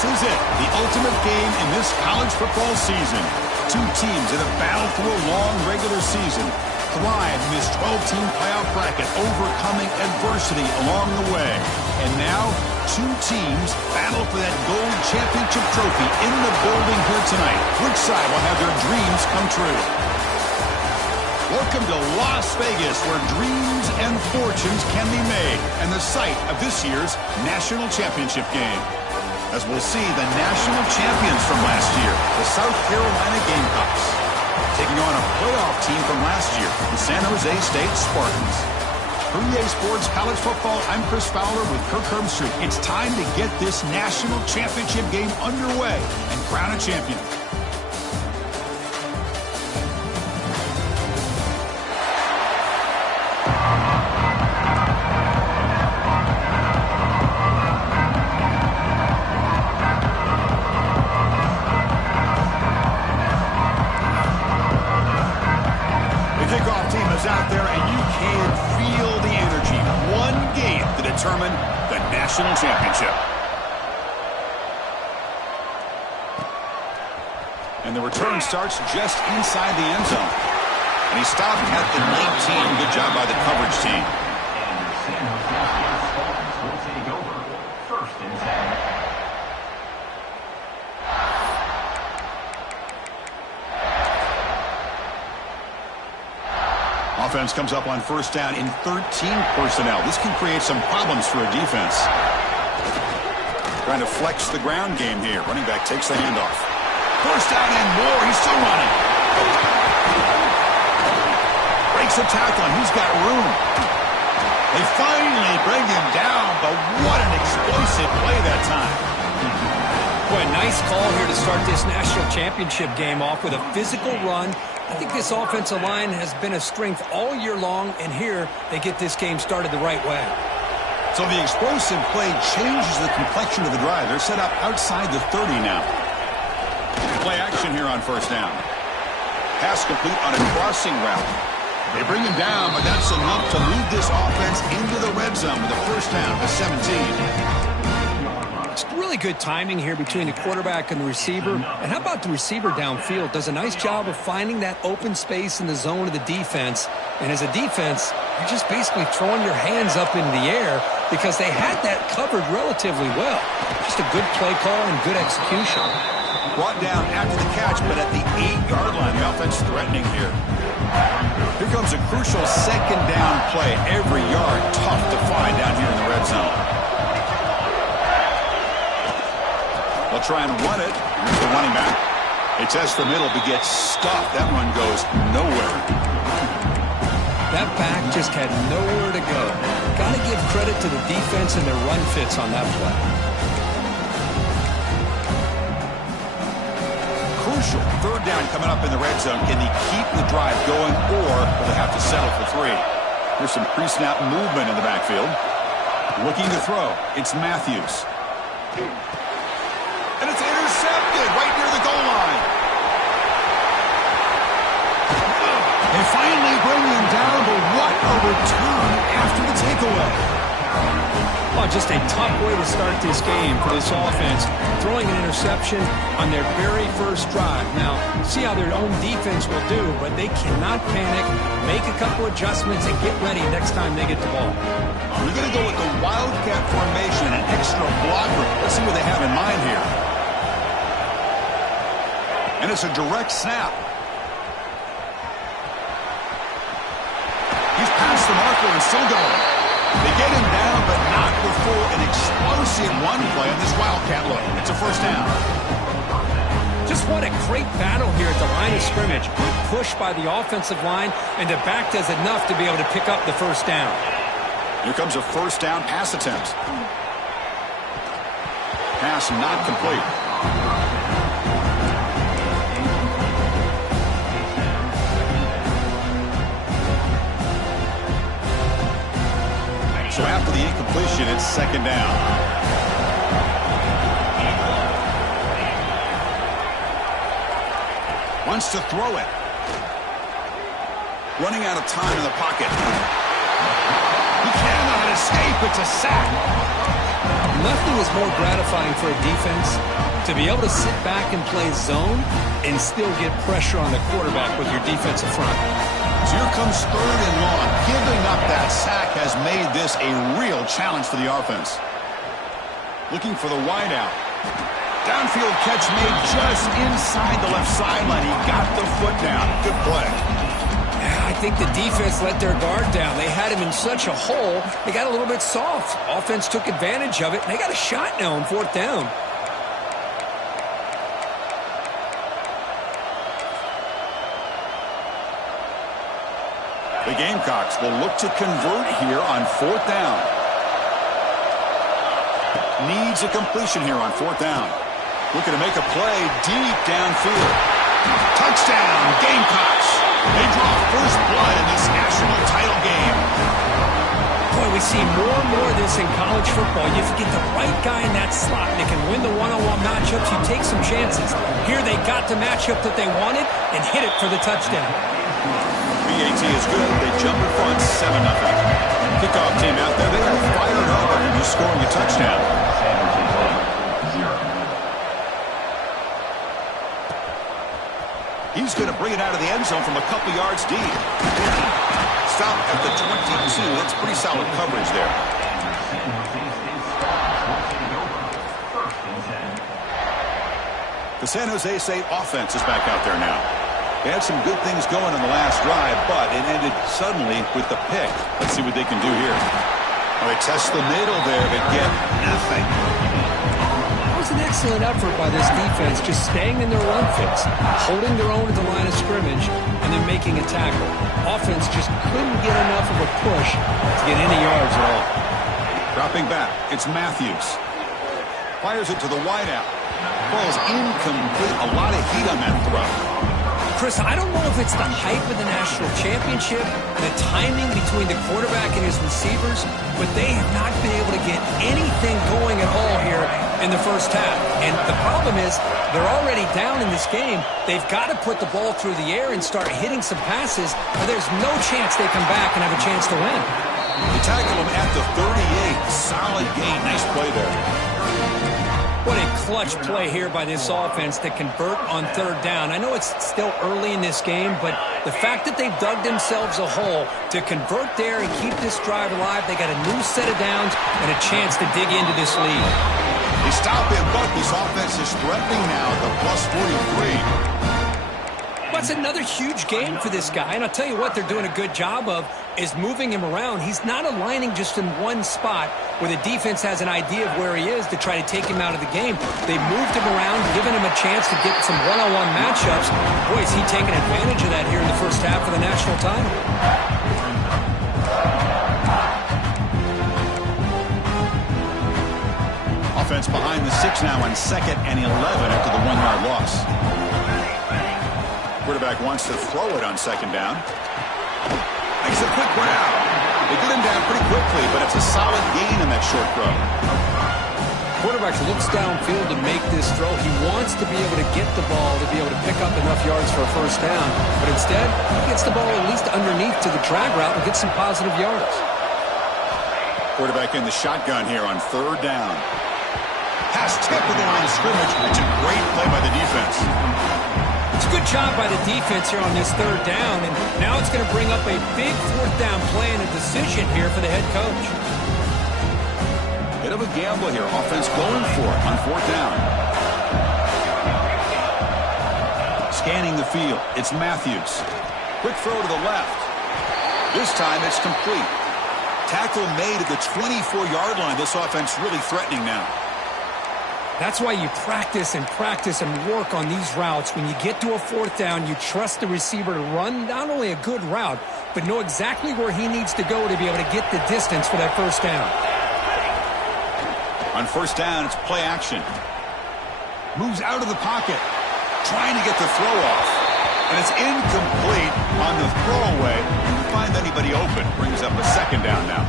This is it, the ultimate game in this college football season. Two teams that have battled through a long regular season, thrived in this 12-team playoff bracket, overcoming adversity along the way. And now, two teams battle for that gold championship trophy in the building here tonight. Which side will have their dreams come true? Welcome to Las Vegas, where dreams and fortunes can be made, and the site of this year's national championship game. As we'll see, the national champions from last year, the South Carolina Gamecocks, taking on a playoff team from last year, the San Jose State Spartans. For EA Sports College Football, I'm Chris Fowler with Kirk Herbstreit. It's time to get this national championship game underway and crown a champion. Out there, and you can feel the energy. One game to determine the national championship. And the return starts just inside the end zone. And he stopped at the 19. Good job by the coverage team. Will take over 1st and 10. Offense comes up on first down in 13 personnel. This can create some problems for a defense. Trying to flex the ground game here. Running back takes the handoff. First down and more. He's still running. Breaks a tackle, and he's got room. They finally bring him down, but what an explosive play that time. Boy, a nice call here to start this national championship game off with a physical run. I think this offensive line has been a strength all year long, and here they get this game started the right way. So the explosive play changes the complexion of the drive. They're set up outside the 30 now. Play action here on first down. Pass complete on a crossing route. They bring him down, but that's enough to lead this offense into the red zone with a first down to 17. It's really good timing here between the quarterback and the receiver. And how about the receiver downfield? Does a nice job of finding that open space in the zone of the defense. And as a defense, you're just basically throwing your hands up in the air because they had that covered relatively well. Just a good play call and good execution. Brought down after the catch, but at the 8-yard line, the offense threatening here. Here comes a crucial second down play. Every yard tough to find down here in the red zone. They'll try and run it. Here's the running back. They test the middle, but gets stuffed. That run goes nowhere. That back just had nowhere to go. Got to give credit to the defense and their run fits on that play. Crucial. Third down coming up in the red zone. Can they keep the drive going, or will they have to settle for 3? Here's some pre-snap movement in the backfield. Looking to throw. It's Matthews. And it's intercepted right near the goal line. They finally bring him down, but what a return after the takeaway. Oh, just a tough way to start this game for this offense. Throwing an interception on their very first drive. Now, see how their own defense will do, but they cannot panic, make a couple adjustments, and get ready next time they get the ball. We're going to go with the Wildcat formation and an extra blocker. Let's see what they have in mind here. And it's a direct snap. He's past the marker and still going. They get him down, but not before an explosive run play on this Wildcat look. It's a first down. Just what a great battle here at the line of scrimmage. Good push by the offensive line, and the back does enough to be able to pick up the first down. Here comes a first down pass attempt. Pass not complete. So after the incompletion, it's second down. Wants to throw it. Running out of time in the pocket. He cannot escape. It's a sack. Nothing is more gratifying for a defense to be able to sit back and play zone and still get pressure on the quarterback with your defensive front. So here comes 3rd and long. Giving up that sack has made this a real challenge for the offense. Looking for the wideout. Downfield catch made just inside the left sideline. He got the foot down. Good play. I think the defense let their guard down. They had him in such a hole, they got a little bit soft. Offense took advantage of it, and they got a shot now on 4th down. The Gamecocks will look to convert here on 4th down. Needs a completion here on 4th down. Looking to make a play deep downfield. Touchdown, Gamecocks. They draw first blood in this national title game. Boy, we see more and more of this in college football. You get the right guy in that slot, and they can win the one-on-one matchups. You take some chances. Here they got the matchup that they wanted and hit it for the touchdown. BAT is good. They jump in front 7-0. Kickoff team out there. They are fired up after just scoring a touchdown. He's going to bring it out of the end zone from a couple yards deep. Stop at the 22. That's pretty solid coverage there. The San Jose State offense is back out there now. They had some good things going on the last drive, but it ended suddenly with the pick. Let's see what they can do here. Well, they test the middle there, but get nothing. It was an excellent effort by this defense, just staying in their run fits, holding their own at the line of scrimmage, and then making a tackle. Offense just couldn't get enough of a push to get any yards at all. Dropping back, it's Matthews. Fires it to the wideout. Ball's incomplete. A lot of heat on that throw. Chris, I don't know if it's the hype of the national championship, the timing between the quarterback and his receivers, but they have not been able to get anything going at all here in the first half. And the problem is they're already down in this game. They've got to put the ball through the air and start hitting some passes, or there's no chance they come back and have a chance to win. They tackle him at the 38. Solid gain. Nice play there. What a clutch play here by this offense to convert on 3rd down. I know it's still early in this game, but the fact that they've dug themselves a hole to convert there and keep this drive alive, they got a new set of downs and a chance to dig into this lead. They stop him, but this offense is threatening now at the plus 43. That's another huge game for this guy, and I'll tell you what they're doing a good job of is moving him around. He's not aligning just in one spot where the defense has an idea of where he is to try to take him out of the game. They've moved him around, given him a chance to get some one-on-one matchups. Boy, is he taking advantage of that here in the first half of the national title. Offense behind the 6 now on 2nd and 11 after the 1-yard loss. Quarterback wants to throw it on 2nd down. Makes a quick grab. They get him down pretty quickly, but it's a solid gain in that short throw. Quarterback looks downfield to make this throw. He wants to be able to get the ball to be able to pick up enough yards for a first down, but instead he gets the ball at least underneath to the drag route and gets some positive yards. Quarterback in the shotgun here on 3rd down. Pass tip to the line of scrimmage. It's a great play by the defense. It's a good job by the defense here on this 3rd down, and now it's going to bring up a big 4th down play and a decision here for the head coach. Bit of a gamble here. Offense going for it on 4th down. Scanning the field. It's Matthews. Quick throw to the left. This time it's complete. Tackle made at the 24-yard line. This offense really threatening now. That's why you practice and work on these routes. When you get to a 4th down, you trust the receiver to run not only a good route, but know exactly where he needs to go to be able to get the distance for that first down. On 1st down, it's play action. Moves out of the pocket, trying to get the throw off. And it's incomplete on the throwaway. Didn't find anybody open. Brings up a 2nd down now.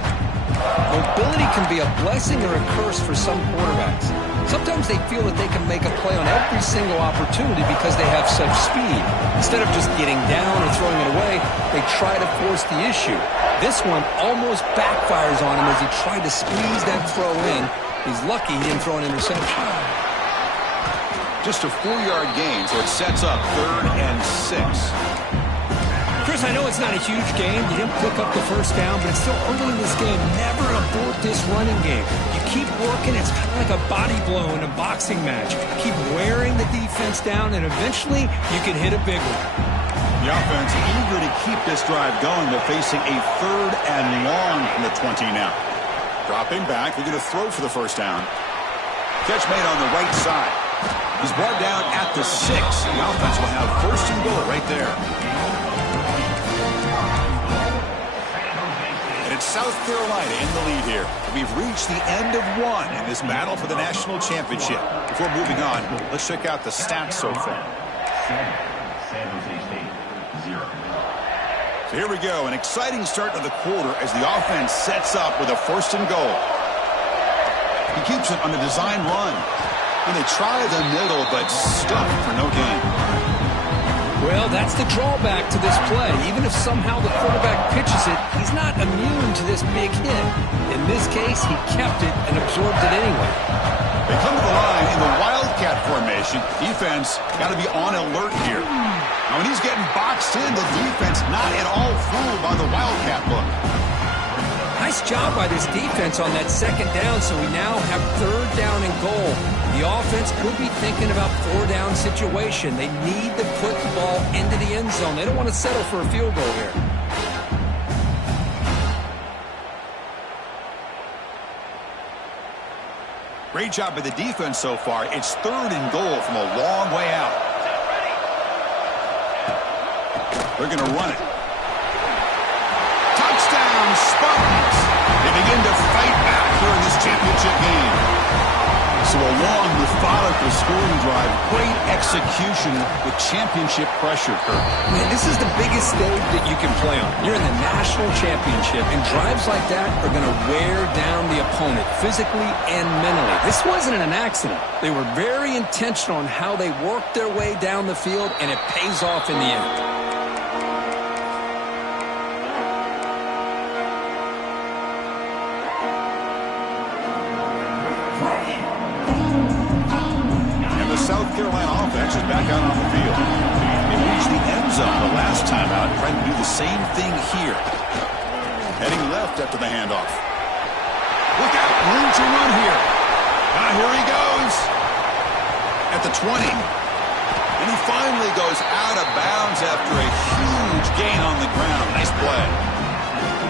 Mobility can be a blessing or a curse for some quarterbacks. Sometimes they feel that they can make a play on every single opportunity because they have such speed. Instead of just getting down or throwing it away, they try to force the issue. This one almost backfires on him as he tried to squeeze that throw in He's lucky he didn't throw an interception. Just a 4-yard gain, so it sets up 3rd and 6. Chris, I know it's not a huge game. You didn't pick up the first down, but it's still early in this game. Never abort this running game. You keep working. It's kind of like a body blow in a boxing match. Keep wearing the defense down, and eventually you can hit a big one. The offense eager to keep this drive going, but facing a 3rd and long from the 20 now. Dropping back, they're going to throw for the first down. Catch made on the right side. He's brought down at the 6. The offense will have 1st and goal right there. And it's South Carolina in the lead here. We've reached the end of one in this battle for the national championship. Before moving on, let's check out the stats so far. San Jose State, 0. So here we go, an exciting start to the quarter as the offense sets up with a 1st and goal. He keeps it on a design run. And they try the middle, but stuck for no gain. Well, that's the drawback to this play. Even if somehow the quarterback pitches it, he's not immune to this big hit. In this case, he kept it and absorbed it anyway. They come to the line in the Wildcat formation. Defense got to be on alert here. Now, when he's getting boxed in, the defense not at all fooled by the Wildcat look. Nice job by this defense on that 2nd down, so we now have 3rd down and goal. The offense could be thinking about 4-down situation. They need to put the ball into the end zone. They don't want to settle for a field goal here. Great job by the defense so far. It's 3rd and goal from a long way out. They're going to run it. Touchdown, Spartans! They begin to fight back here in this championship game. So a long, methodical scoring drive. Great execution with championship pressure, Kirk. Man, this is the biggest stage that you can play on. You're in the national championship, and drives like that are going to wear down the opponent physically and mentally. This wasn't an accident. They were very intentional on how they worked their way down the field, and it pays off in the end. South Carolina offense is back out on the field. They reached the end zone the last time out, trying to do the same thing here. Heading left after the handoff. Look out, room to run here. Here he goes. At the 20. And he finally goes out of bounds after a huge gain on the ground. Nice play.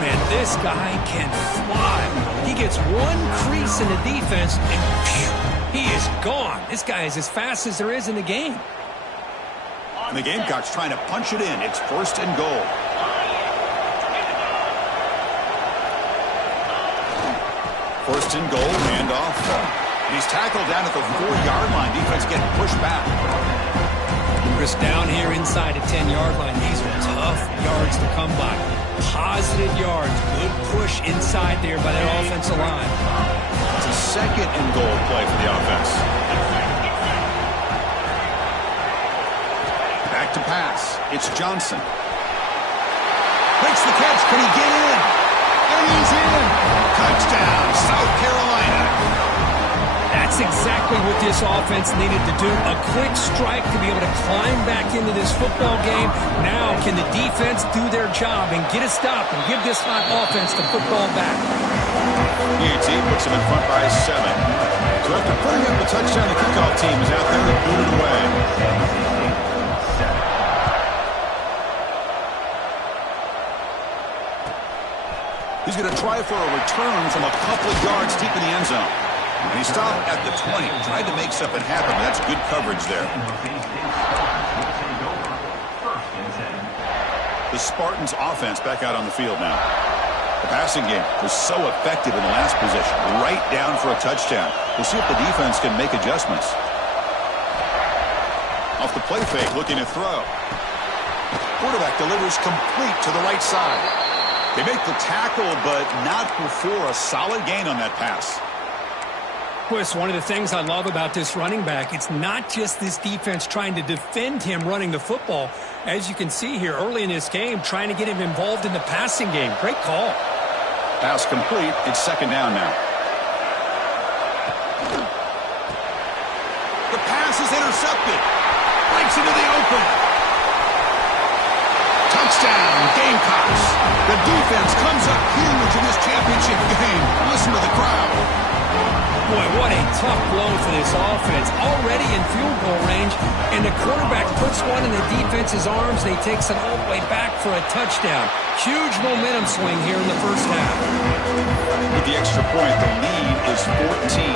Man, this guy can fly. He gets one crease in the defense and he is gone. This guy is as fast as there is in the game. And the Gamecocks trying to punch it in. It's 1st and goal. First and goal, handoff. And he's tackled down at the 4-yard line. Defense getting pushed back. Chris, down here inside the 10-yard line, these are tough yards to come by. Positive yards. Good push inside there by that offensive line. It's a 2nd and goal play for the offense. Back to pass. It's Johnson. Makes the catch. Can he get in? And he's in. Touchdown, South Carolina. That's exactly what this offense needed to do. A quick strike to be able to climb back into this football game. Now can the defense do their job and get a stop and give this hot offense the football back? PAT puts him in front by 7. So after putting up the touchdown, the kickoff team is out there to boot it away. He's going to try for a return from a couple of yards deep in the end zone. And he stopped at the 20. Tried to make something happen, but that's good coverage there. The Spartans offense back out on the field now. The passing game was so effective in the last possession. Right down for a touchdown. We'll see if the defense can make adjustments. Off the play fake, looking to throw. Quarterback delivers complete to the right side. They make the tackle, but not before a solid gain on that pass. Chris, one of the things I love about this running back, it's not just this defense trying to defend him running the football. As you can see here early in this game, trying to get him involved in the passing game. Great call. Pass complete. It's 2nd down now. The pass is intercepted. Breaks into the open. Touchdown, Gamecocks. The defense comes up huge in this championship game. Listen to the crowd. Boy, what a tough blow for this offense. Already in field goal range, and the quarterback puts one in the defense's arms, and he takes it all the way back for a touchdown. Huge momentum swing here in the first half. With the extra point, the lead is 14.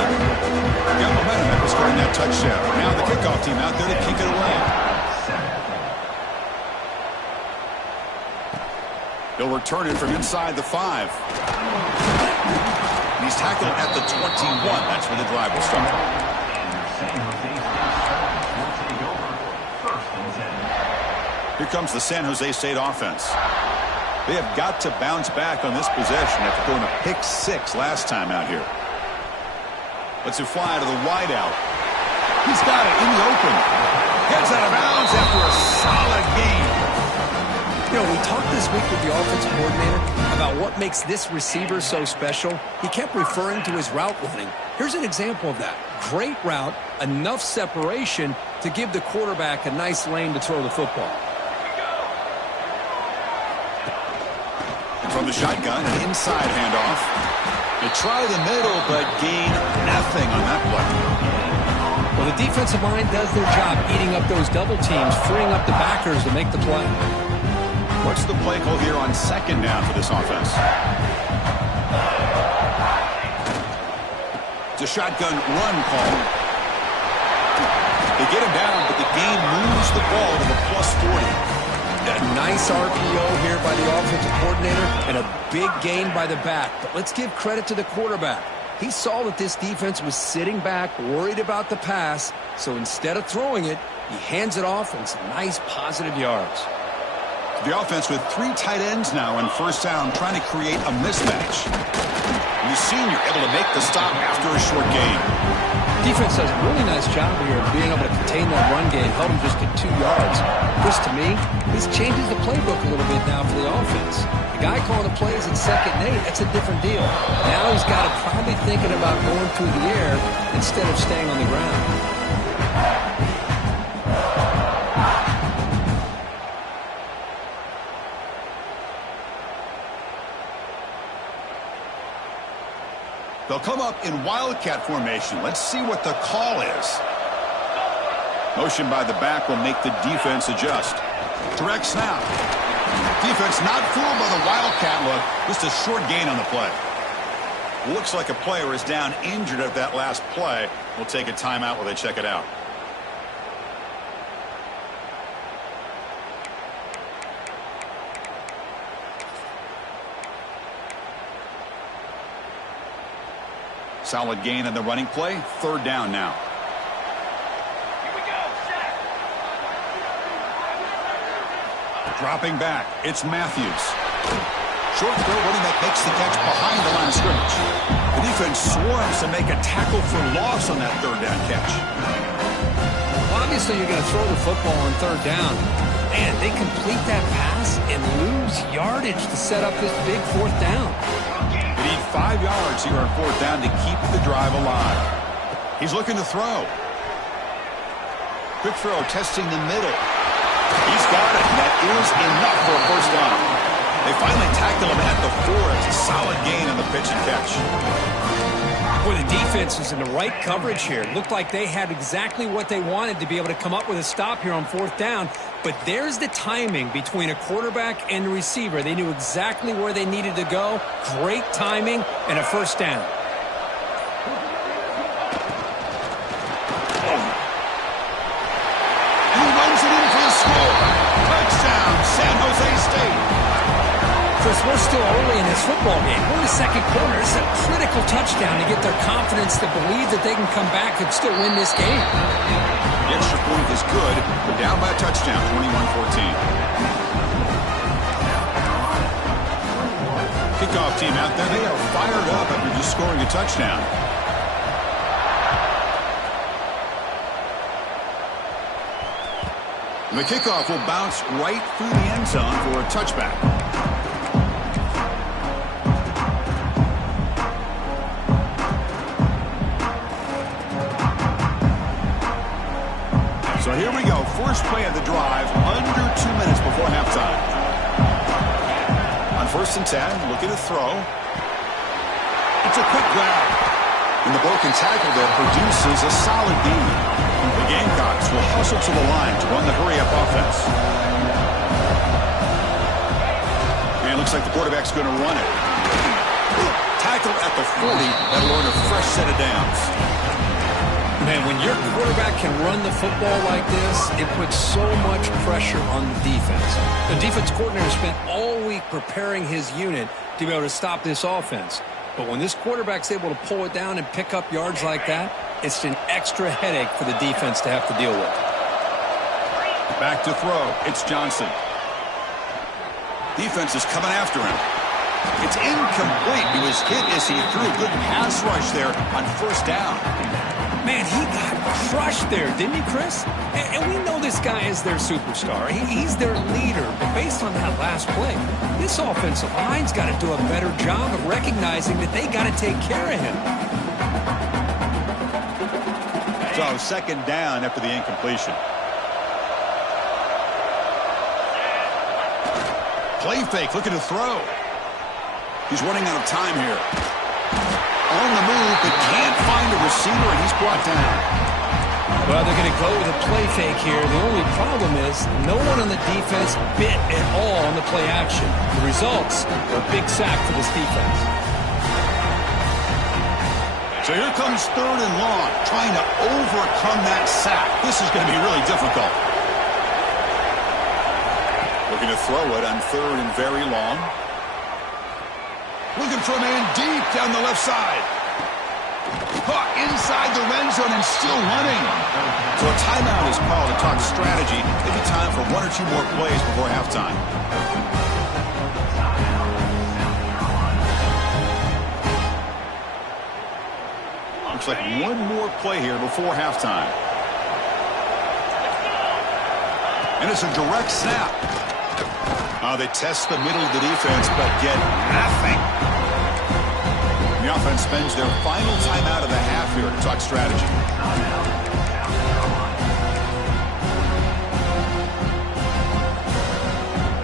Got momentum after scoring that touchdown. Now the kickoff team out there to kick it away. They'll return it from inside the 5. And he's tackled at the 21. That's where the drive will start. Here comes the San Jose State offense. They have got to bounce back on this possession after throwing a pick 6 last time out here. Lets it fly to the wideout. He's got it in the open. Heads out of bounds after a solid game. You know, we talked this week with the offensive coordinator about what makes this receiver so special. He kept referring to his route running. Here's an example of that. Great route, enough separation to give the quarterback a nice lane to throw the football. From the shotgun, an inside handoff. They try the middle, but gain nothing on that play. Well, the defensive line does their job eating up those double teams, freeing up the backers to make the play. What's the play call here on second down for this offense? It's a shotgun run call. They get him down, but the game moves the ball to the +40. A nice RPO here by the offensive coordinator and a big gain by the back. But let's give credit to the quarterback. He saw that this defense was sitting back, worried about the pass, so instead of throwing it, he hands it off and some nice positive yards. The offense with 3 tight ends now on first down, trying to create a mismatch. And the senior able to make the stop after a short gain. Defense does a really nice job here of being able to contain that run game, held him just at 2 yards. This, to me, this changes the playbook a little bit now for the offense. The guy calling the plays at 2nd and 8, that's a different deal. Now he's got to probably thinking about going through the air instead of staying on the ground. They'll come up in wildcat formation. Let's see what the call is. Motion by the back will make the defense adjust. Direct snap. Defense not fooled by the wildcat look. Just a short gain on the play. Looks like a player is down injured at that last play. We'll take a timeout while they check it out. Solid gain on the running play. 3rd down now. Here we go. Set. Dropping back. It's Matthews. Short throw running back makes the catch behind the line of scrimmage. The defense swarms to make a tackle for loss on that 3rd down catch. Well, obviously, you're going to throw the football on 3rd down. And they complete that pass and lose yardage to set up this big 4th down. They need 5 yards here on 4th down to keep the drive alive. He's looking to throw. Quick throw, testing the middle. He's got it. That is enough for a 1st down. They finally tackle him at the 4. It's a solid gain on the pitch and catch. Boy, the defense was in the right coverage here. It looked like they had exactly what they wanted to be able to come up with a stop here on 4th down. But there's the timing between a quarterback and the receiver. They knew exactly where they needed to go. Great timing and a 1st down. And he runs it in for the score. Touchdown, San Jose State. Chris, we're still early in this football game. We're in the 2nd quarter. It's a critical touchdown to get their confidence to believe that they can come back and still win this game. The extra point is good, but down by a touchdown, 21-14. Kickoff team out there, they are fired up after just scoring a touchdown. And the kickoff will bounce right through the end zone for a touchback. But here we go. First play of the drive, under 2 minutes before halftime. On 1st and 10, looking to throw. It's a quick grab. And the broken tackle there produces a solid gain. The Gamecocks will hustle to the line to run the hurry-up offense. And it looks like the quarterback's going to run it. Tackled at the 40. That'll earn a fresh set of downs. Man, when your quarterback can run the football like this, it puts so much pressure on the defense. The defense coordinator spent all week preparing his unit to be able to stop this offense. But when this quarterback's able to pull it down and pick up yards like that, it's an extra headache for the defense to have to deal with. Back to throw. It's Johnson. Defense is coming after him. It's incomplete. He was hit as he threw a good pass rush there on 1st down. Man, he got crushed there, didn't he, Chris? And we know this guy is their superstar. He's their leader. But based on that last play, this offensive line's got to do a better job of recognizing that they got to take care of him. So 2nd down after the incompletion. Play fake, looking to throw. He's running out of time here. On the move, but can't find a receiver, and he's brought down. Well, they're going to go with a play fake here. The only problem is no one on the defense bit at all on the play action. The results are a big sack for this defense. So here comes 3rd and long, trying to overcome that sack. This is going to be really difficult. Looking to throw it on 3rd and very long. Looking for a man deep down the left side. Caught inside the red zone and still running. So a timeout is called to talk strategy. Maybe time for 1 or 2 more plays before halftime. Looks like 1 more play here before halftime. And it's a direct snap. They test the middle of the defense, but get nothing. The offense spends their final timeout of the half here to talk strategy.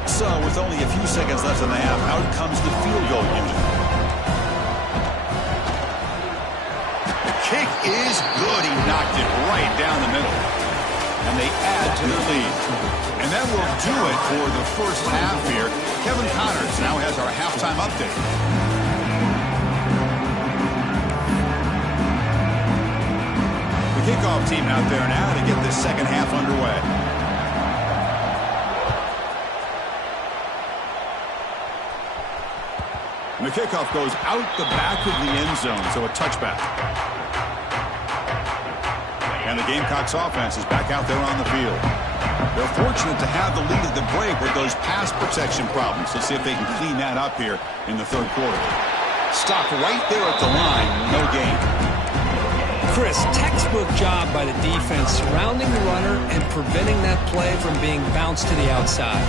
So, with only a few seconds left in the half, out comes the field goal unit. The kick is good. He knocked it right down the middle. And they add to the lead. And that will do it for the first half here. Kevin Connors now has our halftime update. The kickoff team out there now to get this second half underway. And the kickoff goes out the back of the end zone, so a touchback. And the Gamecocks offense is back out there on the field. They're fortunate to have the lead at the break with those pass protection problems. Let's see if they can clean that up here in the 3rd quarter. Stop right there at the line. No gain. Chris, textbook job by the defense surrounding the runner and preventing that play from being bounced to the outside.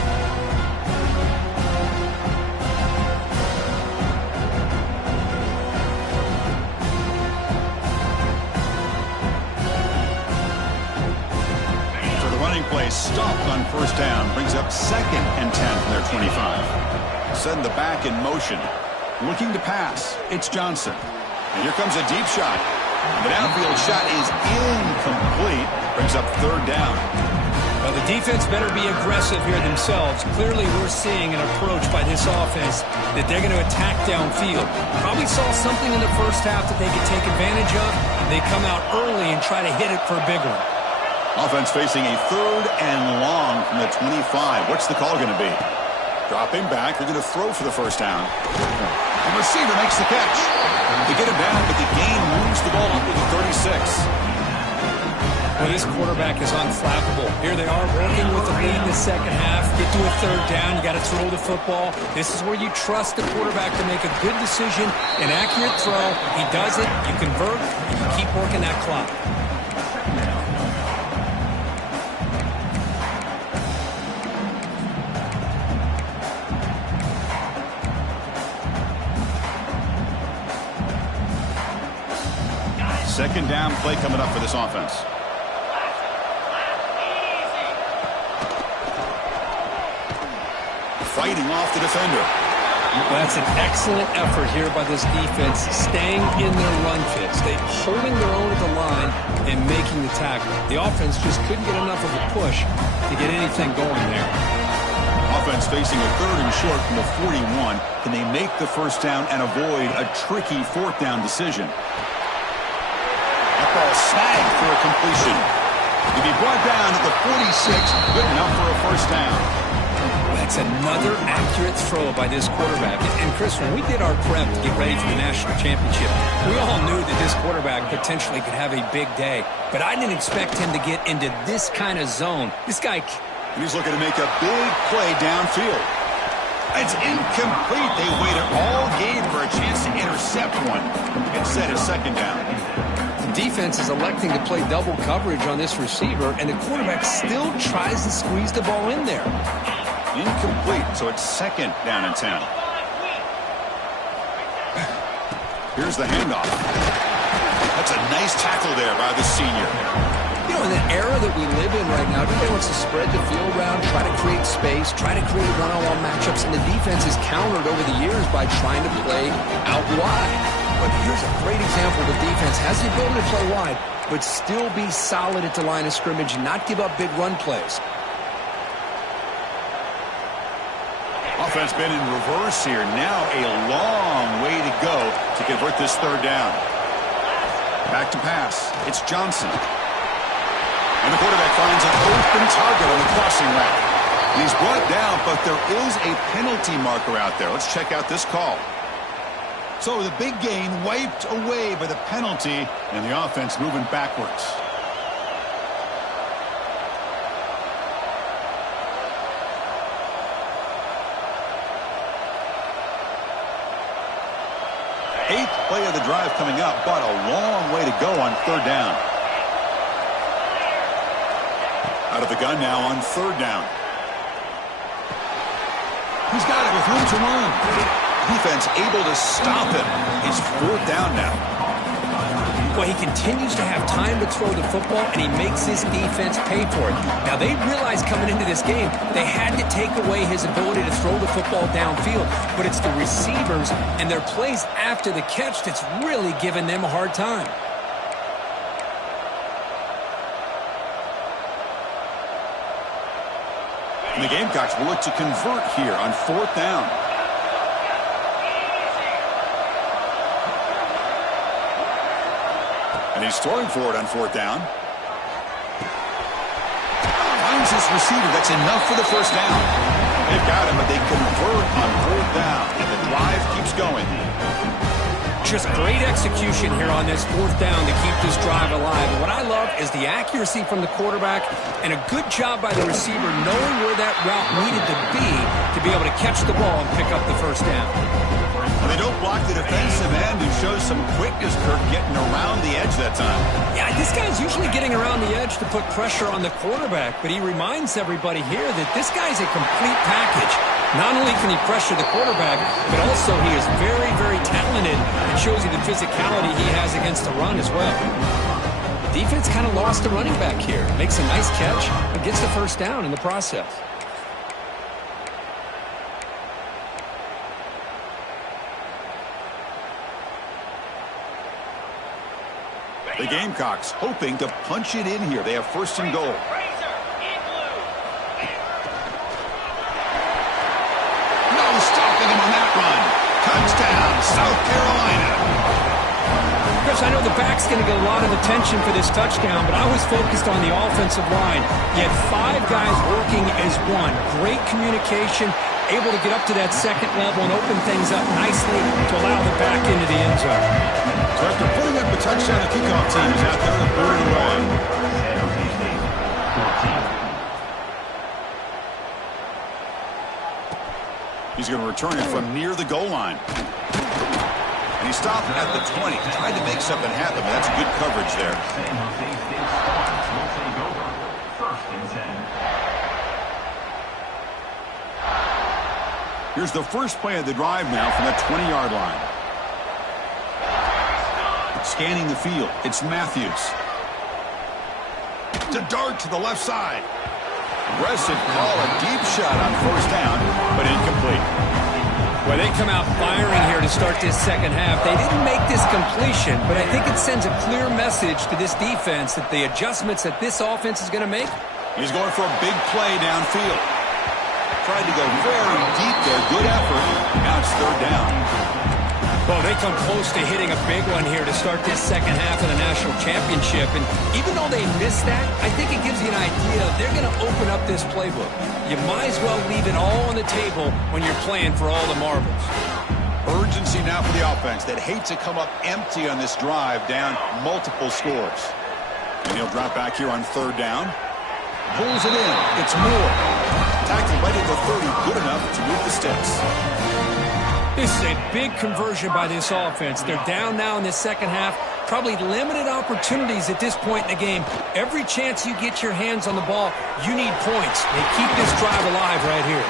Play stopped on 1st down, brings up 2nd and 10 from their 25. Send the back in motion. Looking to pass. It's Johnson. And here comes a deep shot. The downfield shot is incomplete. Brings up 3rd down. Well, the defense better be aggressive here themselves. Clearly, we're seeing an approach by this offense that they're going to attack downfield. Probably saw something in the first half that they could take advantage of. They come out early and try to hit it for a big one. Offense facing a 3rd and long from the 25. What's the call going to be? Dropping back. They're going to throw for the 1st down. The receiver makes the catch. They get it down, but the gain moves the ball up to the 36. Well, this quarterback is unflappable. Here they are working with the lead in the second half. Get to a 3rd down. You got to throw the football. This is where you trust the quarterback to make a good decision, an accurate throw. He does it. You convert, and you keep working that clock. Second down play coming up for this offense. fighting off the defender. Well, that's an excellent effort here by this defense, staying in their run fit, holding their own at the line and making the tackle. The offense just couldn't get enough of a push to get anything going there. Offense facing a 3rd and short from the 41. Can they make the first down and avoid a tricky 4th down decision? That ball snagged for a completion. To be brought down at the 46, good enough for a first down. That's another accurate throw by this quarterback. And Chris, when we did our prep to get ready for the national championship, we all knew that this quarterback potentially could have a big day. But I didn't expect him to get into this kind of zone. This guy... He's looking to make a big play downfield. It's incomplete. They waited all game for a chance to intercept one. Instead of 2nd down. The defense is electing to play double coverage on this receiver, and the quarterback still tries to squeeze the ball in there. Incomplete, so it's 2nd down and 10. Here's the handoff. That's a nice tackle there by the senior. You know, in the era that we live in right now, everybody wants to spread the field around, try to create space, try to create one-on-one matchups, and the defense is countered over the years by trying to play out wide. But here's a great example. The defense has the ability to play wide, but still be solid at the line of scrimmage and not give up big run plays. Offense been in reverse here. Now a long way to go to convert this 3rd down. Back to pass. It's Johnson. And the quarterback finds an open target on the crossing route. He's brought down, but there is a penalty marker out there. Let's check out this call. So the big gain wiped away by the penalty, and the offense moving backwards. Eighth play of the drive coming up, but a long way to go on 3rd down. Out of the gun now on 3rd down. He's got it with room to run. Defense able to stop him. It's 4th down now. Well, he continues to have time to throw the football, and he makes his defense pay for it. Now, they realized coming into this game they had to take away his ability to throw the football downfield, but it's the receivers and their plays after the catch that's really giving them a hard time. And the Gamecocks will look to convert here on 4th down. And he's throwing for it on 4th down. Finds his receiver. That's enough for the first down. They've got him, but they convert on 4th down. And the drive keeps going. Just great execution here on this 4th down to keep this drive alive. And what I love is the accuracy from the quarterback and a good job by the receiver knowing where that route needed to be able to catch the ball and pick up the first down. Well, they don't block the defensive end, who shows some quickness, Kirk, getting around the edge that time. Yeah, this guy's usually getting around the edge to put pressure on the quarterback, but he reminds everybody here that this guy's a complete package. Not only can he pressure the quarterback, but also he is very, very talented and shows you the physicality he has against the run as well. The defense kind of lost the running back here. Makes a nice catch and gets the first down in the process. The Gamecocks hoping to punch it in here. They have 1st and goal. No stopping him on that run. Touchdown, South Carolina. Chris, I know the back's going to get a lot of attention for this touchdown, but I was focused on the offensive line. You had 5 guys working as one. Great communication, able to get up to that 2nd level and open things up nicely to allow the back into the end zone. So after putting up a touchdown, the kickoff team is out there to put it away. He's going to return it from near the goal line. And he stopped at the 20. Tried to make something happen, but that's good coverage there. Here's the first play of the drive now from the 20-yard line. Scanning the field, it's Matthews. To dart to the left side. Aggressive call, a deep shot on first down, but incomplete. Well, they come out firing here to start this second half. They didn't make this completion, but I think it sends a clear message to this defense that the adjustments that this offense is going to make. He's going for a big play downfield. Tried to go very deep there. Good effort. Now it's third down. Well, they come close to hitting a big one here to start this second half of the national championship. And even though they missed that, I think it gives you an idea they're going to open up this playbook. You might as well leave it all on the table when you're playing for all the marbles. Urgency now for the offense that hate to come up empty on this drive, down multiple scores. And he'll drop back here on third down. Pulls it in. It's Moore. Tackled right at the 30. Good enough to move the sticks. This is a big conversion by this offense. They're down now in this second half. Probably limited opportunities at this point in the game. Every chance you get your hands on the ball, you need points. They keep this drive alive right here.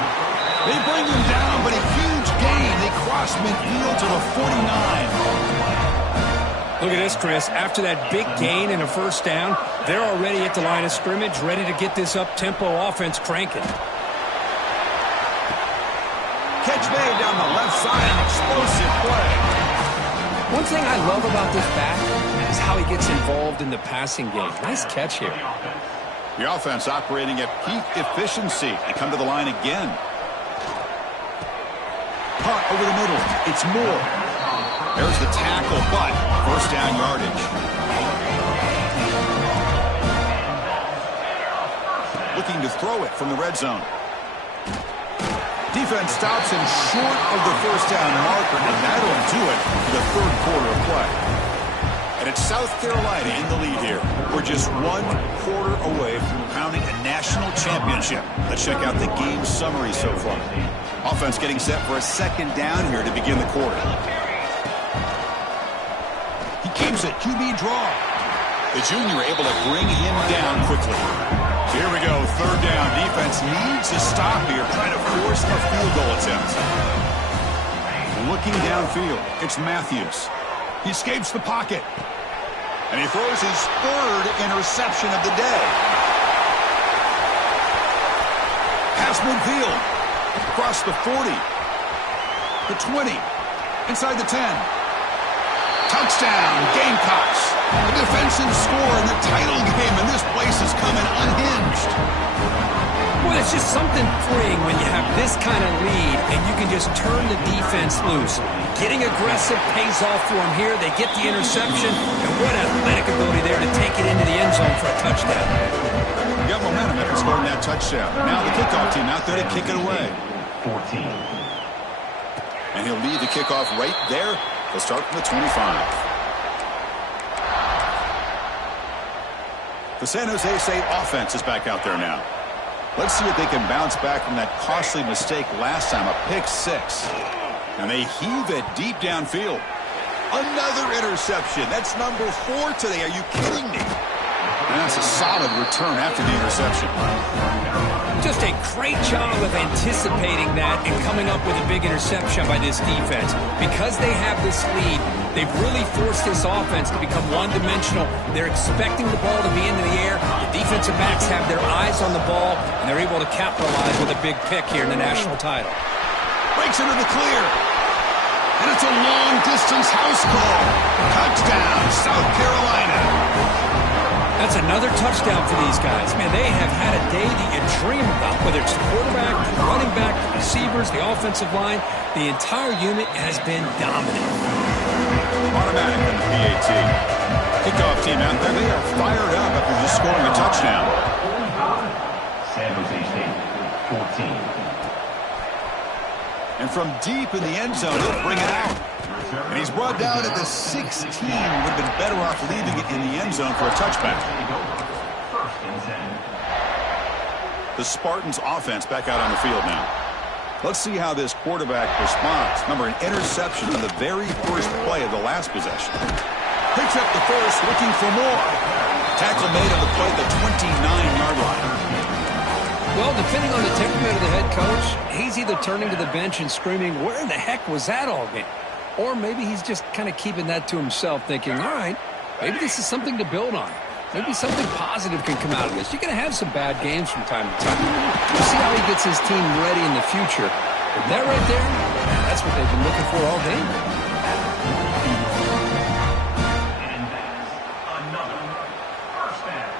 They bring him down, but a huge gain. They cross midfield to the 49. Look at this, Chris. After that big gain and a first down, they're already at the line of scrimmage, ready to get this up-tempo offense cranking. Catch made down the left side, an explosive play. One thing I love about this back is how he gets involved in the passing game. Nice catch here. The offense operating at peak efficiency. They come to the line again. Punt over the middle. It's Moore. There's the tackle, but first down yardage. Looking to throw it from the red zone. Defense stops him short of the first down marker, and that'll do it for the third quarter of play. And it's South Carolina in the lead here. We're just 1 quarter away from crowning a national championship. Let's check out the game summary so far. Offense getting set for a second down here to begin the quarter. He keeps it, QB draw. The junior able to bring him down quickly. Here we go, third down. Defense needs a stop here, trying to force a field goal attempt. Looking downfield, it's Matthews. He escapes the pocket. And he throws his third interception of the day. Pass midfield. Across the 40. The 20. Inside the 10. Touchdown, Gamecocks. A defensive score in the title game, and this place is coming unhinged. Well, it's just something freeing when you have this kind of lead and you can just turn the defense loose. Getting aggressive pays off for them here. They get the interception, and what athletic ability there to take it into the end zone for a touchdown. You got momentum after scoring that touchdown. Now the kickoff team out there to kick it away. 14. And he'll lead the kickoff right there. He'll start from the 25. The San Jose State offense is back out there now. Let's see if they can bounce back from that costly mistake last time, a pick six. And they heave it deep downfield. Another interception. That's number 4 today. Are you kidding me? And that's a solid return after the interception. Just a great job of anticipating that and coming up with a big interception by this defense. Because they have this lead, they've really forced this offense to become one-dimensional. They're expecting the ball to be into the air. The defensive backs have their eyes on the ball, and they're able to capitalize with a big pick here in the national title. Breaks into the clear. And it's a long-distance house call. Touchdown, South Carolina. That's another touchdown for these guys. Man, they have had a day that you dream about, whether it's the quarterback, the running back, the receivers, the offensive line. The entire unit has been dominant. Automatic on the PAT. Kickoff team out there. They are fired up after just scoring a touchdown. San Jose State, 14. And from deep in the end zone, they'll bring it out. And he's brought down at the 16. Would have been better off leaving it in the end zone for a touchback. The Spartans offense back out on the field now. Let's see how this quarterback responds. Remember, an interception on the very first play of the last possession. Picks up the first, looking for more. Tackle made on the play at the 29-yard line. Well, depending on the temperament of the head coach, he's either turning to the bench and screaming, where the heck was that all game? Or maybe he's just kind of keeping that to himself, thinking, all right, maybe this is something to build on. maybe something positive can come out of this. You're going to have some bad games from time to time. We'll see how he gets his team ready in the future. But that right there, that's what they've been looking for all game. And that's another first down.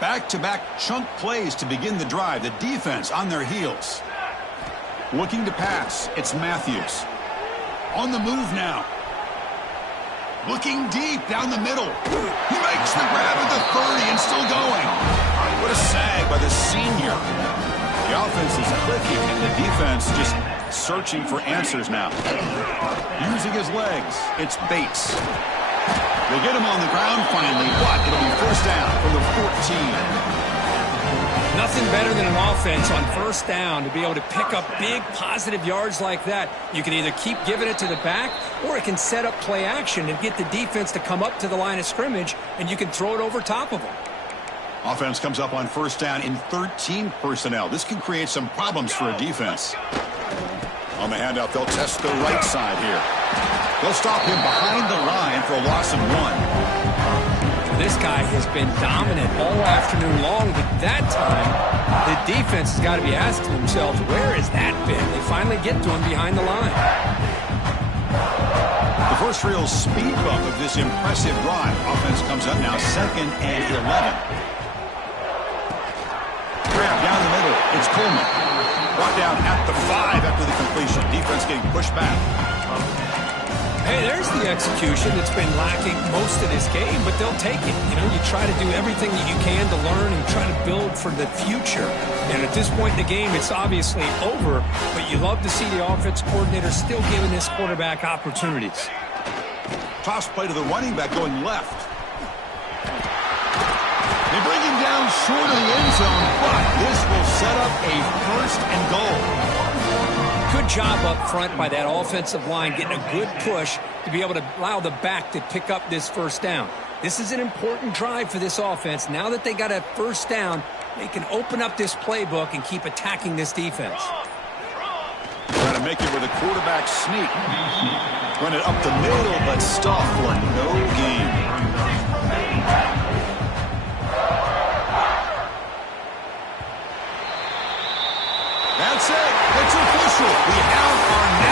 Back-to-back chunk plays to begin the drive. The defense on their heels. Looking to pass. It's Matthews. On the move now. Looking deep down the middle. He makes the grab at the 30 and still going. What a sag by the senior. The offense is clicking and the defense just searching for answers now. Using his legs. It's Bates. They get him on the ground finally, but it'll be first down from the 14. Nothing better than an offense on first down to be able to pick up big positive yards like that. You can either keep giving it to the back, or it can set up play action and get the defense to come up to the line of scrimmage, and you can throw it over top of them. Offense comes up on first down in 13 personnel. This can create some problems for a defense. On the handout, they'll test the right side here. They'll stop him behind the line for a loss of 1. This guy has been dominant all afternoon long, but that time, the defense has got to be asking themselves, where has that been? They finally get to him behind the line. The first real speed bump of this impressive drive. Offense comes up now 2nd and 11. Grab down the middle. It's Coleman. Brought down at the 5 after the completion. Defense getting pushed back. Hey, there's the execution that's been lacking most of this game, but they'll take it. You know, you try to do everything that you can to learn and try to build for the future. And at this point in the game, it's obviously over, but you love to see the offense coordinator still giving this quarterback opportunities. Toss play to the running back going left. They bring him down short of the end zone, but this will set up a 1st and goal. Good job up front by that offensive line, getting a good push to be able to allow the back to pick up this first down. This is an important drive for this offense. Now that they got a first down, they can open up this playbook and keep attacking this defense. Trying to make it with a quarterback sneak. Run it up the middle, but stop for no gain. That's it. It's official. We have our